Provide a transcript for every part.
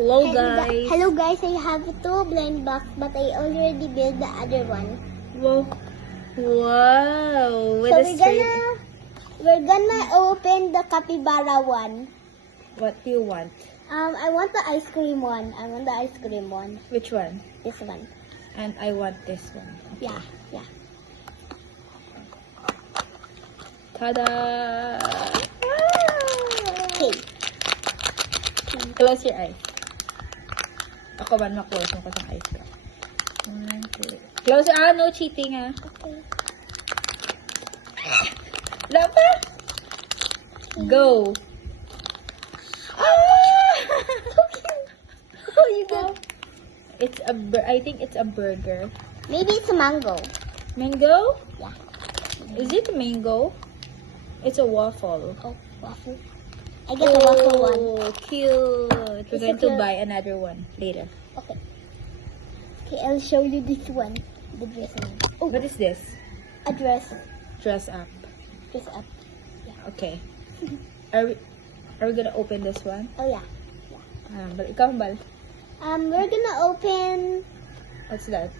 Hello guys. Hello guys, I have two blind box, but I already built the other one. Wow. Wow. With So a straight. we're gonna open the capybara one. What do you want? I want the ice cream one. Which one? This one. And I want this one. Yeah. Tada! Okay. Close your eyes. Ako man ma-close mo kasi eyes ko. 1, 2. Close your eyes. No cheating ah. Okay. Lapa! Go! Oh, you got. It's a I think it's a burger. Maybe it's a mango. Mango? Yeah. Is it mango? It's a waffle. Oh, waffle. I get the waffle one. Oh, cute. We're Is going it to cute? buy another one later. Okay. Okay, I'll show you this one. The dress one. Oh, What is this? a dress. Dress up. Dress up. Okay. Are we gonna open this one? Oh yeah. But ikaw, Bal. We're gonna open. What's that?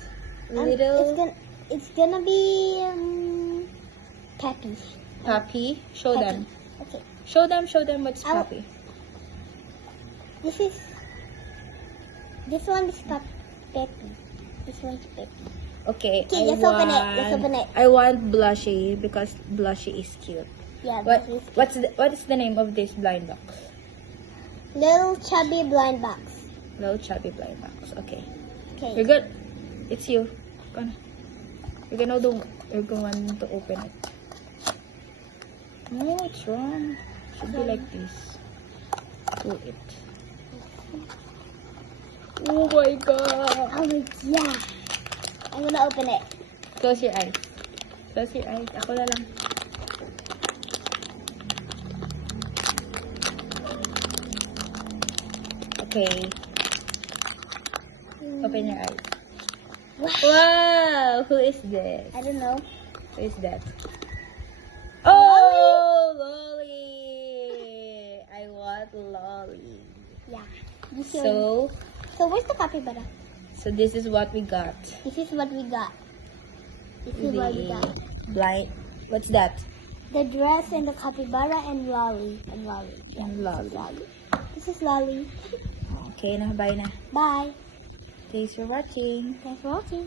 Little. It's gonna be Peppy. Puppy. Show them. Okay. Show them what's I'll- puppy. This one is Peppy. This one's Peppy. Okay. Okay, let's open it. Let's open it. I want Blushy because Blushy is cute. Yeah. What This is what is the name of this blind box? Little chubby blind box. Little chubby blind box. Okay. Okay. You're good. It's you. Go on. You're going to open it. No, what's wrong? Should be like this. Pull it. Oh my god. Oh my yeah. I'm gonna open it. Close your eyes. Close your eyes. Ako na lang. Okay. Open your eyes. Wow! Who is this? I don't know. Who is that? Oh! Lolly! I want Lolly. Yeah. So where's the capybara? So this is what we got. This is what we got. Blind. What's that? The dress and the capybara and Lolly. Yeah, And Lolly. This is Lolly. Okay na, bye na. Bye. Thanks for watching. Thanks for watching.